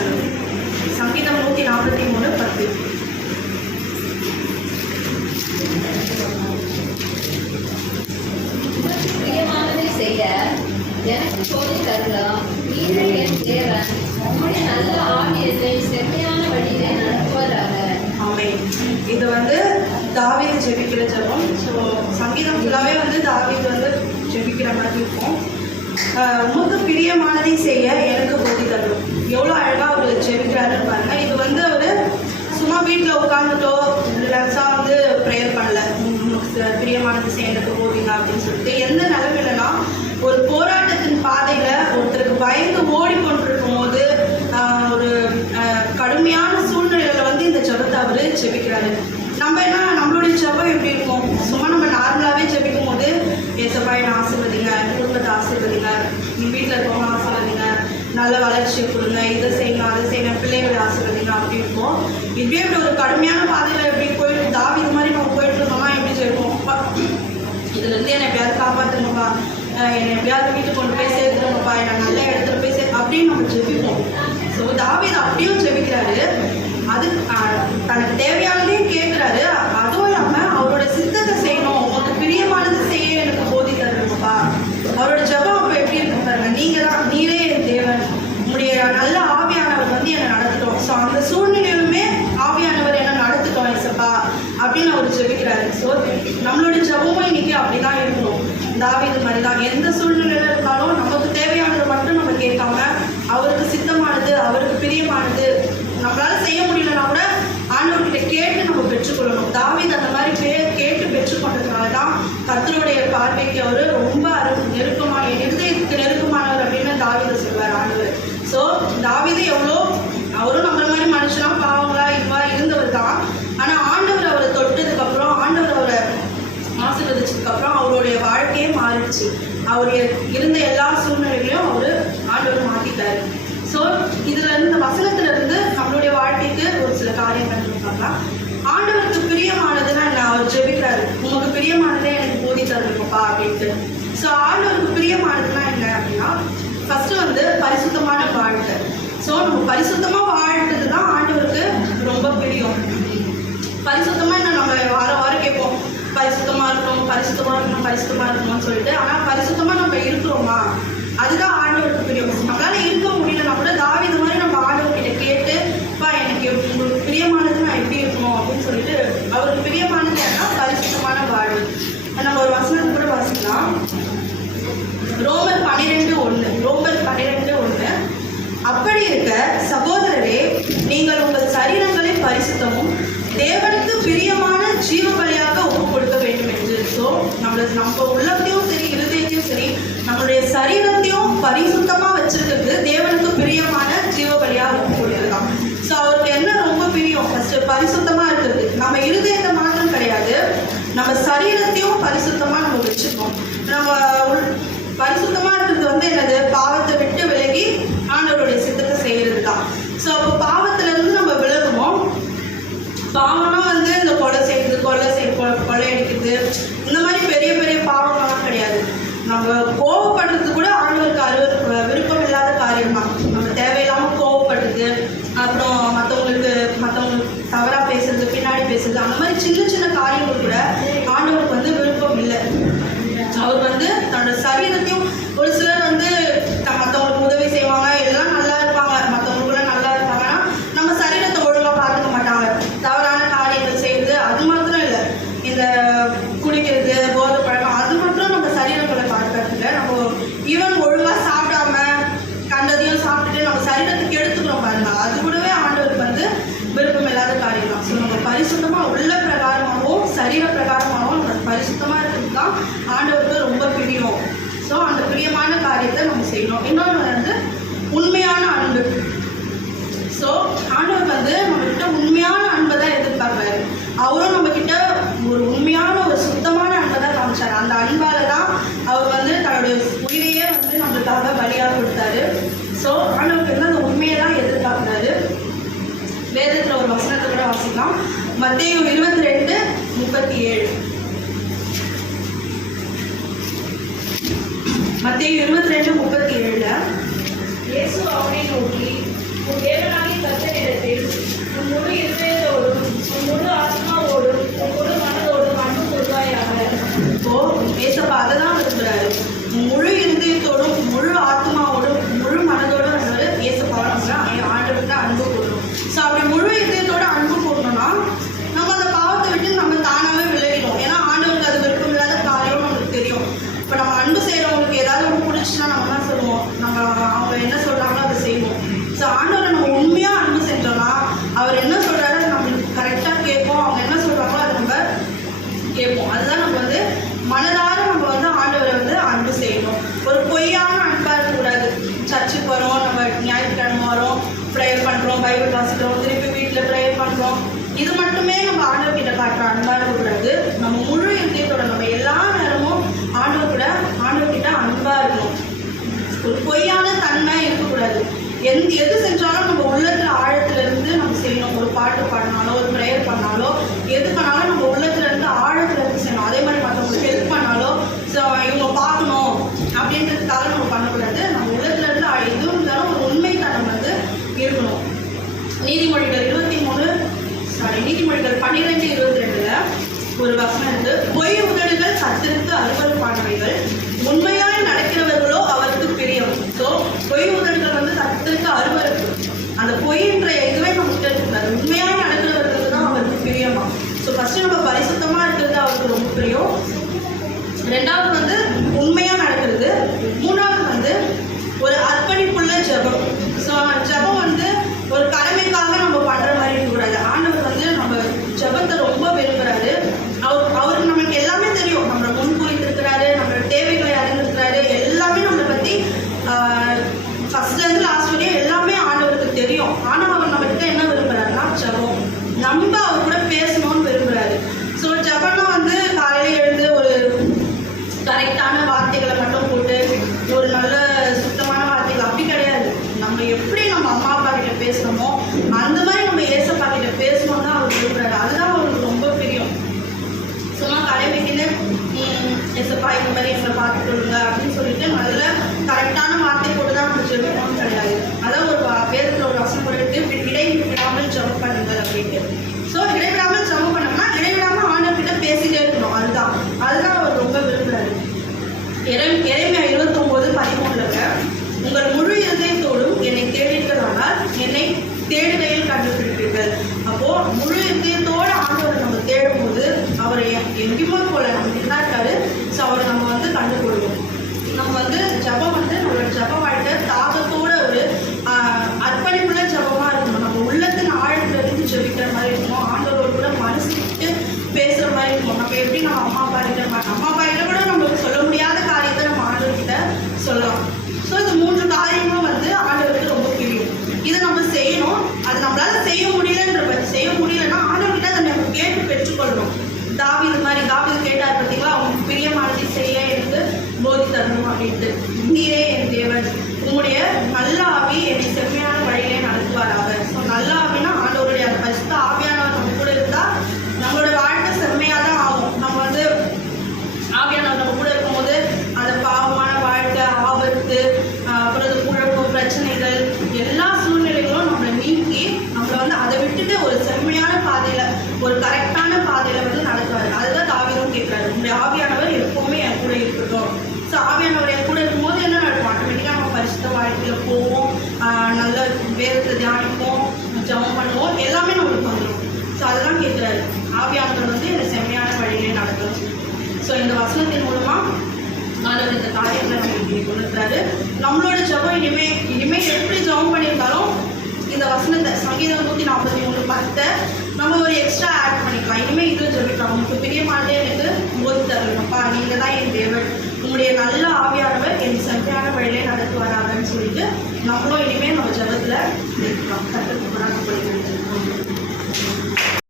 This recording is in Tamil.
வசனம். சங்கீதம் 143:10. பிரியமானதை செய்ய எனக்கு சொல்லி தருகிறோம். நீரே என் தேவன், உம்முடைய நல்ல ஆவி என்னை செம்மையான வழியிலே நடத்துவதாக. ஆமென். இது தாவீது ஜெபிக்கிற ஜெபம். ஸோ சங்கீதம் ஃபுல்லாகவே தாவீது ஜெபிக்கிற மாதிரி இருக்கும். உமக்கு பிரியமானதை செய்ய எனக்கு போதி தரும். எவ்வளோ அழகாக அவர் ஜெபிக்கிறாருன்னு பாருங்க. இது அவர் சும்மா வீட்டில் உட்காந்துட்டோ ரிலாக்ஸாக ப்ரேயர் பண்ணல. உமக்கு பிரியமானது செய்ய எனக்கு போதிங்க அப்படின்னு சொல்லிட்டு எந்த நிலைமையிலனா ஒரு போராட்டத்தின் பாதையில் ஒருத்தருக்கு பயந்து ஓடிக்கொண்டிருக்கும் போது ஒரு கடுமையான சூழ்நிலையில் இந்த ஜெபத்தை அவர் ஜெபிக்கிறாரு. நம்ம நம்மளுடைய ஜெபம் எப்படி இருக்கும்? சும்மா நம்ம நார்மலாகவே ஜெபிக்கும் போது ஏசப்பா என்னை ஆசீர்வதிங்க, குடும்பத்தை ஆசீர்வதிங்க, நீ வீட்டில் இருக்கவங்க ஆசீர்வதிங்க, நல்ல வளர்ச்சியை கொடுங்க, இதை செய்யுங்க அதை செய்யுங்க, பிள்ளைகளை ஆசீர்வதிங்க அப்படி இருக்கும். இப்படியே இப்படி ஒரு கடுமையான பாதையில் எப்படி போயிட்டு தாவீது மாதிரி நம்ம போயிட்டு இருந்தோம்னா எப்படி ஜெபிப்போம்? இதுலேருந்து என்னை எப்படியாவது காப்பாற்றுங்கப்பா, என்னை எப்படியாவது வீட்டுக்கு கொண்டு போய் சேர்த்துருங்கப்பா, என்னை நல்ல இடத்துல போய் அப்படின்னு நம்ம ஜெபிப்போம். ஸோ தாவீது அப்படியும் ஜெபிக்கிறாரு. அது தனக்கு தேவையானதையும் கேட்குறாரு. அதுவும் இல்லாமல் அவரோட சித்தத்தை செய்யணும், உங்களுக்கு பிரியமானது செய்ய எனக்கு போதி தருங்கப்பா. அவரோட ஜெபம் அப்போ எப்படி இருக்கு பாருங்க. நீரே என் தேவன், உங்களுடைய நல்ல ஆவியானவர் என்னை நடத்திட்டோம். ஸோ அந்த சூழ்நிலையிலுமே ஆவியானவர் என்ன நடத்திட்டோம் ஏசப்பா அப்படின்னு அவர் ஜெபிக்கிறாரு. ஸோ நம்மளோட ஜெபமும் இன்னைக்கு அப்படிதான் இருக்கணும். தாவீது மாதிரி தான் எந்த சூழ்நிலையில இருந்தாலும் நமக்கு தேவையானதை மட்டும் நம்ம கேட்காம அவருக்கு சித்தமானது, அவருக்கு பிரியமானது நம்மளால செய்ய முடியலன்னா கூட ஆண்டவர்கிட்ட கேட்டு நம்ம பெற்றுக்கொள்ளணும். தாவீது அந்த மாதிரி கேட்டு பெற்றுக்கொண்டதுனால தான் கர்த்தருடைய பார்வைக்கு அவர் ரொம்ப நெருக்கமான, இருதயத்துக்கு நெருக்கமானவர் அப்படின்னு தாவீதை சொல்வார் ஆண்டவர். ஸோ தாவீது அவரும் நம்மள மாதிரி மனுஷனா பாவங்களா இதுவா இருந்தவர் தான். ஆனால் ஆண்டவர் அவரை தொட்டதுக்கப்புறம், ஆண்டவர் அவரை ஆசீர்வதிச்சதுக்கப்புறம் அவருடைய வாழ்க்கையே மாறிடுச்சு. அவர் இருந்த எல்லா சூழ்நிலைகளையும் ஆண்டவர் மாற்றிட்டாரு. ஸோ இதில் இந்த வசனத்திலிருந்து நம்மளுடைய வாழ்க்கைக்கு ஒரு சில காரியங்கள் பார்க்கலாம். ஆண்டவருக்கு பிரியமானதுன்னா என்ன? அவர் ஜெபிக்கிறாரு, உங்களுக்கு பிரியமானதே எனக்கு போதி தருங்கப்பா அப்படின்ட்டு. ஸோ ஆண்டவருக்கு பிரியமானதுன்னா என்ன அப்படின்னா, ஃபஸ்ட்டு பரிசுத்தமான வாழ்க்கை. ஸோ நம்ம பரிசுத்தமாக வாழ்றது தான் ஆண்டவருக்கு ரொம்ப பிரியம். பரிசுத்தமாக என்ன, நம்ம வாரம் கேட்போம் பரிசுத்தமாக இருக்கணும், பரிசுத்தமாக இருக்கணும், பரிசுத்தமாக இருக்கணும்னு சொல்லிட்டு. ஆனால் பரிசுத்தமாக நம்ம இருக்கிறோமா? அதுதான் ஆண்டவருக்கு பிரியம். நம்மளால இருக்க முடியலன்னா கூட தாவீது மாதிரி நம்ம ஆண்டவர்கிட்ட கேட்டுப்பா எனக்கு உங்களுக்கு பிரியமானது நான் எப்படி இருக்கணும் அப்படின்னு சொல்லிட்டு அவருக்கு பிரியமானது என்ன? பரிசுத்தமான வாழ்வு. நம்ம ஒரு வசனத்தை கூட வாசிக்கலாம். ரோமர் 12:1. அப்படி இருக்க சகோதரரே, நீங்கள் உங்கள் சரீரங்களை பரிசுத்தமும் தேவனுக்கு பிரியமான ஜீவ பலியாக ஒப்பு கொடுக்க வேண்டும் என்று. ஸோ நம்ம உள்ளத்தையும் சரி இருதயத்தையும் சரி நம்மளுடைய சரீரத்தையும் பரிசுத்தமாக வச்சிருக்கிறது தேவனுக்கு பிரியமான ஜீவ பலியாக ஒப்பு கொடுத்துருக்கான். ஸோ அவருக்கு என்ன ரொம்ப பிரியம்? ஃபர்ஸ்ட் பரிசுத்தமாக இருக்கிறது. நம்ம இருதயத்தை மாத்திரம் கிடையாது, நம்ம சரீரத்தையும் பரிசுத்தமாக நம்ம வச்சுருக்கோம். நம்ம பரிசுத்தமாக இருக்கிறது என்னது? பாவத்தை விட்டு விலகி ஆண்டவருடைய சித்தத்தை செய்கிறது தான். ஸோ அப்போ பாவத்திலிருந்து நம்ம விலகுவோம். பாவம்னா இந்த கொலை செய்யுது, கொலை அடிக்கிறது, இந்த மாதிரி பெரிய பெரிய பாவங்கள்லாம் கிடையாது. நம்ம கோவப்படுறது கூட ஆண்டவருக்கு விருப்பம் இல்லாத காரியம் தான். நம்ம தேவையில்லாமல் கோவப்படுறது, அப்புறம் மற்றவங்களுக்கு தவறாக பேசுறது, பின்னாடி பேசுறது, அந்த மாதிரி சின்ன சின்ன காரியங்கள் கூட ஆண்டவருக்கு விருப்பம் இல்லை. அவர் தன்னோட சரீரத்தையும் ஒரு சிலர் மற்றவங்களுக்கு உதவி செய்வாங்க, எல்லாம் நல்லா இருப்பாங்க, மற்றவங்களுக்குள்ள நல்லா இருப்பாங்கன்னா நம்ம சரீரத்தை ஒழுங்காக பார்த்துக்க மாட்டாங்க. தவறான காரியங்கள் செய்யுது, அது மாத்திரம் இல்லை, இந்த குடிக்கிறது, போதை பழக்கம், அது மட்டும் நம்ம சரீரங்களை பார்க்கறது இல்லை. நம்ம ஈவன் ஒழுங்காக சாப்பிடாம கண்டதையும் சாப்பிட்டுட்டு நம்ம சரீரத்துக்கு எடுத்துக்கிறோம் பாருங்க, அது கூடவே ஆண்டவருக்கு விருப்பம் இல்லாத காரியம் தான். ஸோ நம்ம பரிசுத்தமாக உள்ள பிரகாரமாகவும் சரீர பிரகாரமாகவும் நம்ம பரிசுத்தமாக இருக்கிறது தான் ஆண்டவருக்கு ரொம்ப பிரியம். ஸோ அந்த பிரியமான காரியத்தை நம்ம செய்யணும். இன்னொன்று உண்மையான அன்பு. ஸோ ஆண்டவர் நம்மகிட்ட உண்மையான அன்பை தான் எதிர்பார்ப்பாரு. அவரும் நம்மக்கிட்ட ஒரு உண்மையான ஒரு சுத்தமான அன்பை தான் காமிச்சார். அந்த அன்பால் தான் அவர் தன்னுடைய உயிரையே நம்மளுக்காக பலியாக கொடுத்தாரு. ஸோ ஆண்டவருக்கு அந்த உண்மையை தான் எதிர்பார்க்குறாரு. வேதத்தில் ஒரு வசனத்தை கூட வாசிக்கலாம். மத்தேயு 22:37. மத்தேயு 22:37. இயேசு அவனை நோக்கி, உன் தேவனாகிய பைபிள் வாசிக்கிறோம், திருப்பி வீட்டில் ப்ரேயர் பண்ணுறோம். இது மட்டுமே நம்ம ஆண்டவர்கிட்ட காட்டுற அன்பாக இருக்கக்கூடாது. நம்ம முழு இருதயத்தோட நம்ம எல்லா நேரமும் ஆண்டவர்கிட்ட அன்பாக இருக்கணும். ஒரு பொய்யான தன்மை இருக்கக்கூடாது. எது செஞ்சாலும் நம்ம உள்ளத்துல ஆழத்துல இருந்து நம்ம செய்யணும். ஒரு பாட்டு பாடினாலோ, ஒரு ப்ரேயர் பண்ணாலோ, எது பண்ணாலும் நம்ம உள்ளத்துல இருந்து ஆழத்துல இருந்து செய்யணும். அதே மாதிரி மற்றவங்களுக்கு ஹெல்ப் பண்ணாலோ, இவங்க பார்க்கணும் அப்படின்றதுக்காக நம்ம பண்ணக்கூடாது. நம்ம உள்ளத்துல இருந்து எது இருந்தாலும் ஒரு உண்மைத்தனம் வந்து இருக்கணும். நீதிமொழிகள் 12:22 ஒரு வசனம் இருக்கு. பொய் உதடுகள் கர்த்தருக்கு அருவருப்பானவைகள், உண்மையாய் நடக்கிறவர்களோ அவருக்கு பிரியம். ஸோ பொய் உதடுகள் வந்து கர்த்தருக்கு அருவருப்பு. அந்த பொய்ன்ற இதுவே நமக்கு இருக்கக்கூடாது. உண்மையாய் நடக்கிறவர்களுக்கு தான் அவருக்கு பிரியமா. ஸோ ஃபர்ஸ்ட் நம்ம பரிசுத்தமாக இருக்கிறது அவருக்கு ரொம்ப பிரியம். ரெண்டாவது வந்து உண்மையாக நடக்கிறது. மூணாவது வந்து ஒரு அர்ப்பணிப்புள்ள ஜெபம். ஸோ ஜெபம் வந்து ஒரு கடமைக்காக நம்ம பண்ணுற மாதிரி இருக்கக்கூடாது. ஆண்டவர் வந்து நம்ம ஜெபத்தை ரொம்ப விரும்புகிறாரு. அவருக்கு நமக்கு எல்லாமே தெரியும். நம்மளை முன்குறித்திருக்கிறாரு, நம்மளோட தேவைகளை அறிந்திருக்கிறாரு. எல்லாமே நம்மளை பற்றி ஃபர்ஸ்ட்லேருந்து லாஸ்ட் வரையும் எல்லாமே ஆண்டவருக்கு தெரியும். ஆனால் அவர் நம்மகிட்ட என்ன விரும்புகிறாருன்னா ஜெபம். நம்ம அவர் கூட பேசணும்னு விரும்புகிறாரு. ஸோ ஜெபம்னா வந்து காலையில் எழுந்து ஒரு கரெக்டான வார்த்தைகளை மட்டும் போட்டு ஒரு நல்ல சுத்தமான வார்த்தைகள் அப்படி கிடையாது. நம்ம எப்படி நம்ம அம்மா அப்பா கிட்ட பேசணுமோ அந்த மாதிரி நம்ம ஏசப்பா கிட்ட பேசணும்னு தான் அவர் விரும்புகிறாரு. அதுதான் அவருக்கு ரொம்ப பிரியம். சும்மா கடைமைக்குன்னு ஏசப்பா இந்த மாதிரி எங்களை பார்த்து கொடுங்க அப்படின்னு சொல்லிட்டு நல்ல கரெக்டான வார்த்தை போட்டு தான் நம்ம ஜெபிக்கணும்னு கிடையாது. அதான் ஒரு வேதத்தில் ஒரு வசனம் போட்டு இடைவிடாமல் ஜெபம் பண்ணுங்கள் அப்படின்ட்டு. ஸோ இடைவிடாமல் ஜெபம் பண்ணோம்னா இடைவிடாமல் ஆண்டவர்கிட்ட பேசிட்டே இருக்கணும். அதுதான் அவர் ரொம்ப விரும்புகிறாரு. எரேமியா 29:13 உங்கள் முழு இதயத்தோடும் என்னை தேடிட்டதானால் என்னை தேடுகையில் கண்டுபிடிப்பீர்கள். அப்போது முழு இதயத்தோடு ஆண்டவரை நம்ம தேடும்போது அவரை எங்கேயுமே போல நம்ம நின்னாட்டாரு. ஸோ அவரை நம்ம வந்து கண்டுபிடிக்கணும். நம்ம வந்து ஜபம் வந்து நம்மளோட ஜப வாழ்க்கை தாகத்தோட ஒரு அர்ப்பணிப்புள்ள ஜபமாக இருக்கணும். நம்ம உள்ளத்தின் ஆழத்துல இருந்து ஜெபிக்கிற மாதிரி இருக்கணும். ஆண்டவரோடு கூட மனசுக்கு பேசுகிற மாதிரி இருக்கணும். நம்ம எப்படி நம்ம அம்மா அப்பா கிட்ட கூட நம்மளுக்கு சொல்ல முடியாத காரியத்தை நம்ம ஆண்டவர்கிட்ட சொல்லலாம். ஸோ இந்த 3 காரியமும் வந்து ஆண்டவருக்கு ரொம்ப பிரியும். இதை நம்ம செய்யணும். அது நம்மளால செய்ய முடியலன்னா ஆண்டவர்கிட்ட அதை நம்ம கேட்டு பெற்றுக்கொள்ளணும். தாவீது கேட்டார் பார்த்தீங்களா, அவங்க பிரியமானதை செய்ய எனக்கு போதி தரணும் அப்படின்ட்டு. நீரே என் தேவன், உங்களுடைய நல்ல ஆவி என்னை செம்மையான வழியிலே நடத்துவாராக. ஸோ நல்ல ஆவினா ஆண்டவருடைய அந்த பரிசுத்த ஆவியானவர் நம்ம கூட இருந்தால் நம்மளோட வாழ்க்கை செம்மையாக தான் ஆகும். நம்ம வந்து ஆவியானவர் நம்ம கூட இருக்கும்போது அந்த பாவமான வாழ்க்கை, ஆபத்து, அப்புறம் குழப்பம், பிரச்சனைகள், எல்லா சூழ்நிலைகளும் நம்மளை நீக்கி நம்மளை வந்து அதை விட்டுட்டு ஒரு செம்மையான பாதையில், ஒரு கரெக்டான பாதையில் வந்து நடத்துவார். அதுதான் தாவீதும் கேட்குறாரு, உங்களுடைய ஆவியானவர் எப்பவுமே என் கூட இருக்கட்டும். ஸோ ஆவியானவர் என் கூட இருக்கும்போது என்ன நடக்கும்? ஆட்டோமேட்டிக்காக நம்ம பரிசுத்த வாழ்க்கையில் போவோம், நல்ல வேதத்தை தியானிப்போம், ஜெபம் பண்ணுவோம், எல்லாமே நம்மளுக்கு வந்துடும். ஸோ அதெல்லாம் கேட்குறாரு, ஆவியானவர் வந்து என்னை செம்மையான வழியிலே நடக்கும். ஸோ இந்த வசனத்தின் மூலமாக ஆண்டவர் இந்த காரியங்களை நம்ம கொண்டுறாரு. நம்மளோட ஜெபம் இனிமேல் எப்படி ஜெபம் பண்ணியிருந்தாலும் இந்த வசனத்தை சங்கீதம் 143:10 நம்ம ஒரு எக்ஸ்ட்ரா ஆட் பண்ணிக்கலாம். இனிமேல் இதுவும் ஜெபிக்கலாம். உங்களுக்கு பிரியமானதே எனக்கு போதி தரணும்ப்பா, நீங்கள் தான் என் தேவன், உங்களுடைய நல்ல ஆவியானவர் என் செம்மையான வழியிலே நடத்துவாராங்கன்னு சொல்லிட்டு நம்மளும் இனிமேல் நம்ம ஜெபத்தில்